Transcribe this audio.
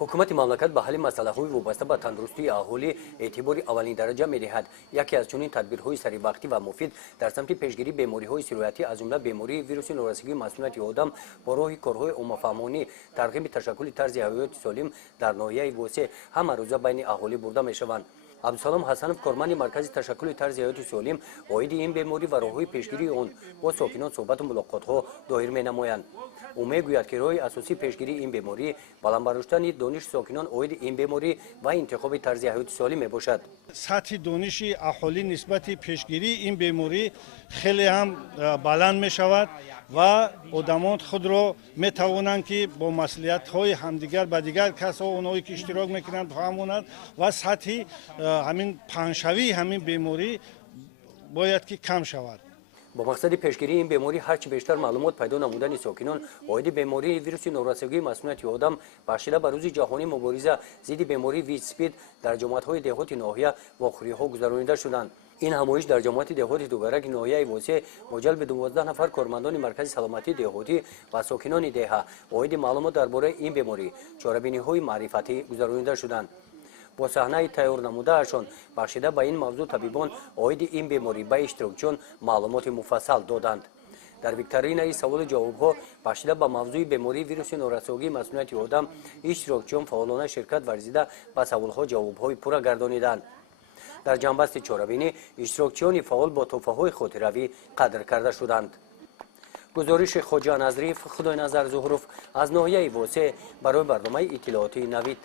ҳукумати мамлакат ба ҳалли масъалаҳои вобаста ба тандурустии аҳолӣ эътибори аввалин дараҷа медиҳад. Яке аз чунин тадбирҳои саривақтӣ ва муфид дар самти пешгирии бемориҳои сироятӣ аз ҷумла бемории вируси норасигии масмумияти одам бо роҳи корҳои оммафаҳмонӣ тарғиби ташаккули тарзи ҳаёти солим дар ноҳияи восеъ ҳамарӯза байни аҳолӣ бурда мешаванд. абдусалом ҳасанов, корманди маркази ташаккули тарзи ҳаёти солим, оиди ин беморӣ ва роҳҳои пешгирии он бо сокинон суҳбату мулоқотҳо доир менамоянд. ӯ мегӯяд ки роҳи асосии пешгирии ин беморӣ баландбароштани дониши сокинон оиди ин беморӣ ва интихоби тарзи ҳаёти солим мебошад. сатҳи дониши аҳолӣ нисбати пешгирии ин беморӣ хеле ҳам баланд мешавад ва одамон худро метавонанд ки бо маслиҳатҳои ҳамдигар ба дигар касҳо онҳое ки иштирок мекунанд фаҳмонанд ва сатҳи ҳамин паҳншавии ҳамин беморӣ бояд ки кам шавад. бо мақсади пешгирии ин беморӣ ҳарчи бештар маълумот пайдо намудани сокинон оиди бемории вируси норасигии масмумияти одам бахшида ба рӯзи ҷаҳонии мубориза зидди бемории вич-спид дар ҷомоатҳои деҳоти ноҳия вохӯриҳо гузаронида шуданд. ин ҳамоиш дар ҷомоати деҳоти дугараки ноҳияи восеъ бо ҷалби 12 нафар кормандони маркази саломатии деҳотӣ ва сокинони деҳа оиди маълумот дар бораи ин беморӣ чорабиниҳои маърифатӣ гузаронида шуданд. бо саҳнаи тайёр намудаашон бахшида ба ин мавзӯъ табибон оиди ин беморӣ ба иштирокчиён маълумоти муфассал доданд. дар викторинаи саволу ҷавобҳо бахшида ба мавзӯи бемории вируси норасогии масмумияти одам иштирокчиён фаъолона ширкат варзида ба саволҳо ҷавобҳои пурра гардониданд. дар ҷанбасти чорабинӣ иштирокчиёни фаъол бо тӯҳфаҳои хотиравӣ қадр карда шуданд. гузориши хоҷа назриев, худойназар зуҳуров аз ноҳияи восеъ барои барномаи иттилооти навид.